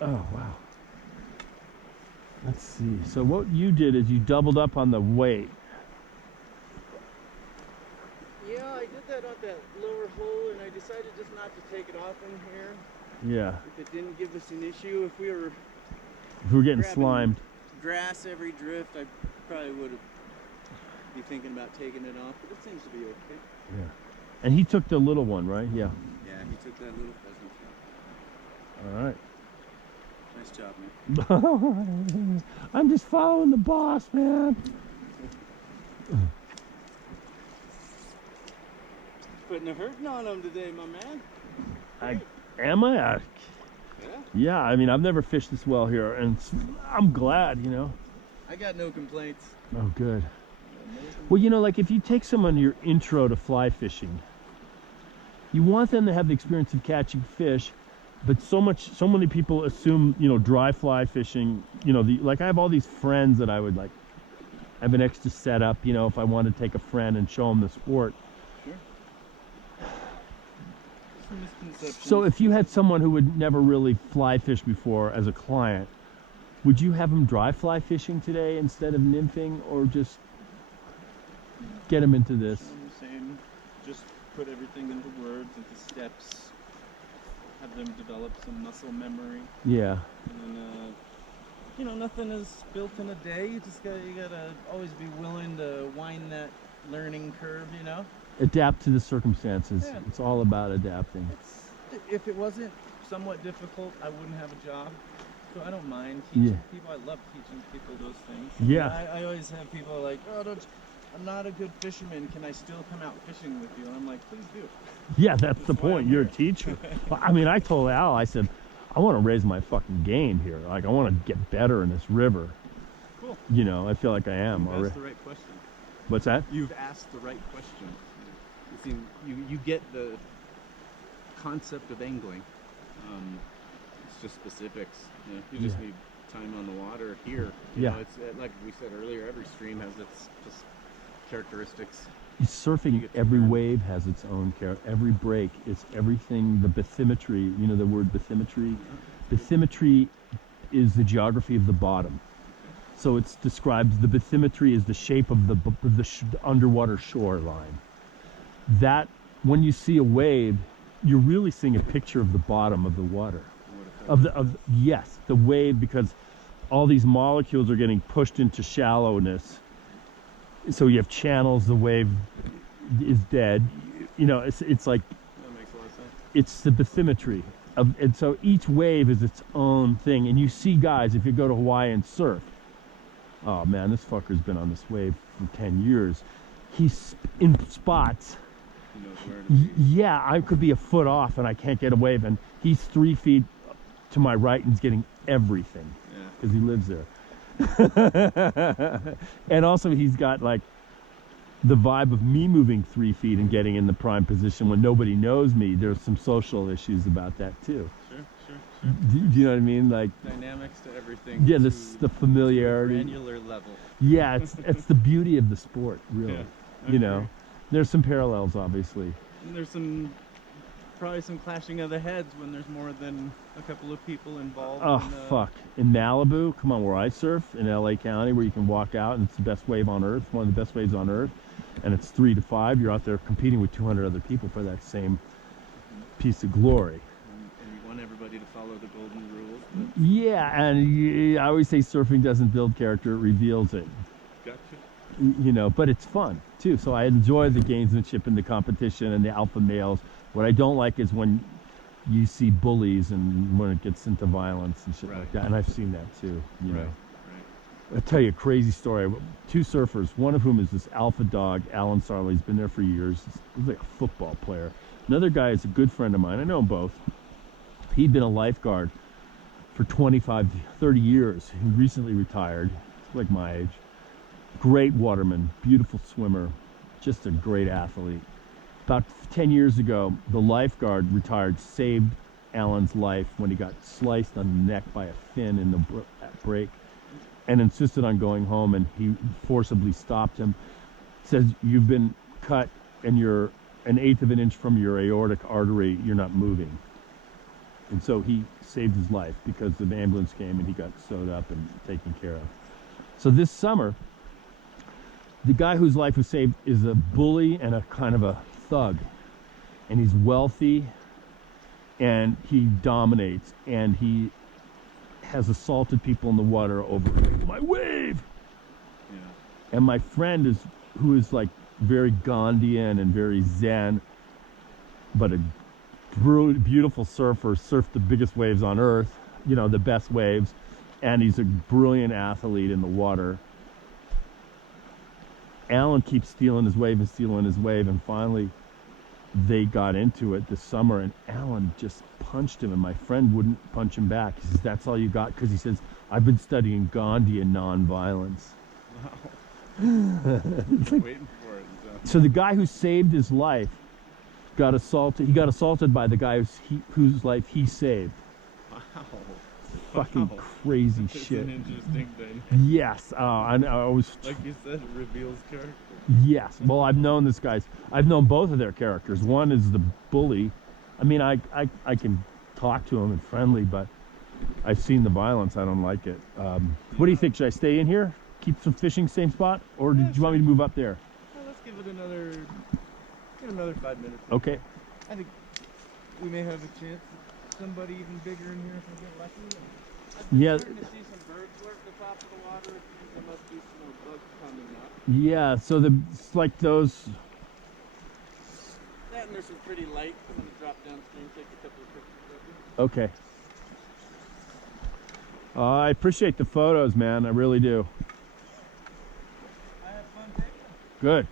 Oh, wow. Let's see. So what you did is you doubled up on the weight. Yeah, I did that on that lower hole, and I decided just not to take it off in here. Yeah. If it didn't give us an issue, if we were If we're getting grabbing slimed. grass every drift, I probably would have be thinking about taking it off, but it seems to be okay. Yeah. And he took the little one, right? Yeah. Yeah, he took that little pheasant. All right. Nice job, man. I'm just following the boss, man. Putting a hurting on him today, my man. Am I? Yeah. Yeah, I mean, I've never fished this well here, and I'm glad, you know. I got no complaints. Oh, good. Well, you know, like if you take someone your intro to fly fishing, you want them to have the experience of catching fish, but so many people assume, you know, dry fly fishing, you know, like I have all these friends that I would like have an extra setup, you know, if I want to take a friend and show them the sport. Sure. Some misconceptions. So if you had someone who would never really fly fish before as a client, would you have them dry fly fishing today instead of nymphing, or just get them into this? The same. Just put everything into words, into steps. Have them develop some muscle memory. Yeah. And then, you know, nothing is built in a day. You gotta always be willing to wind that learning curve, you know. Adapt to the circumstances. Yeah. It's all about adapting. If it wasn't somewhat difficult, I wouldn't have a job. So I don't mind teaching people. I love teaching people those things. Yeah. I always have people like, oh, I'm not a good fisherman. Can I still come out fishing with you? And I'm like, please do. Yeah, that's the point. You're a teacher. I mean, I told Al, I said, I want to raise my fucking game here. Like, I want to get better in this river. Cool. You know, I feel like I am You've already. asked the right question. What's that? You've asked the right question. You get the concept of angling. It's just specifics. You know, you just need time on the water here. You know, it's like we said earlier. Every stream has its just characteristics. Surfing, every wave has its own character. Every break is everything. The bathymetry. You know the word bathymetry. Bathymetry is the geography of the bottom. So it describes the bathymetry is the shape of the underwater shoreline. That when you see a wave, you're really seeing a picture of the bottom of the water. Yes, the wave, because all these molecules are getting pushed into shallowness. So you have channels. The wave is dead. You know, it's like That makes a lot of sense. it's the bathymetry and so each wave is its own thing. And you see guys, if you go to Hawaii and surf, oh man, this fucker's been on this wave for 10 years. He's in spots. He knows where to be. Yeah, I could be a foot off and I can't get a wave, and he's 3 feet to my right and he's getting everything because he lives there. And also he's got like the vibe of me moving 3 feet and getting in the prime position when nobody knows me. There's some social issues about that too. Sure. Do you know what I mean? Like Dynamics to everything. Yeah, the familiarity. Granular level. Yeah, it's the beauty of the sport, really. Yeah, you know, there's some parallels, obviously. And there's probably some clashing of the heads when there's more than a couple of people involved. Oh, fuck. In Malibu, come on, where I surf, in LA County, where you can walk out and it's the best wave on earth, one of the best waves on earth, and it's 3 to 5, you're out there competing with 200 other people for that same piece of glory. And you want everybody to follow the golden rules. Yeah, and I always say surfing doesn't build character, it reveals it. Gotcha. You know, but it's fun too. So I enjoy the gamesmanship and the competition and the alpha males. What I don't like is when you see bullies and when it gets into violence and shit like that. And I've seen that too, you know. I'll tell you a crazy story. 2 surfers, one of whom is this alpha dog, Alan Sarley. He's been there for years. He's like a football player. Another guy is a good friend of mine. I know them both. He'd been a lifeguard for 25, 30 years. He recently retired, like my age. Great waterman, beautiful swimmer, just a great athlete. About 10 years ago, the lifeguard retired, saved Alan's life when he got sliced on the neck by a fin in the break, and insisted on going home, and he forcibly stopped him. Says, you've been cut and you're 1/8 of an inch from your aortic artery, you're not moving. And so he saved his life because the ambulance came and he got sewed up and taken care of. So this summer, the guy whose life was saved is a bully and a kind of a thug. And he's wealthy and he dominates and he has assaulted people in the water over my wave. Yeah. And my friend who is like very Gandhian and very Zen, but a beautiful surfer, surfed the biggest waves on earth, you know, the best waves, and he's a brilliant athlete in the water. Alan keeps stealing his wave, and finally they got into it this summer, and Alan just punched him, and my friend wouldn't punch him back. He says, "That's all you got?" Because he says, "I've been studying Gandhi and nonviolence." Wow. It's like, Waiting for it. so the guy who saved his life got assaulted. He got assaulted by the guy whose life he saved. Wow. Fucking Wow. crazy It's shit. an interesting thing. Yes, I was. Like you said, it reveals character. Yes, well, I've known this guy's. I've known both of their characters. One is the bully. I mean, I can talk to him and friendly, but I've seen the violence. I don't like it. What do you think? Should I stay in here, keep some fishing, same spot, or did you want me to move up there? Well, let's give it another 5 minutes. Okay. I think we may have a chance. Somebody even bigger in here if we get lucky. I've been Yeah. starting to see some birds work the top of the water. There must be some more bugs coming up. Yeah. So it's like those. That and there's some pretty light. I'm gonna drop downstream, take a couple of pictures of you. Okay. I appreciate the photos, man. I really do. I had fun taking them. Good.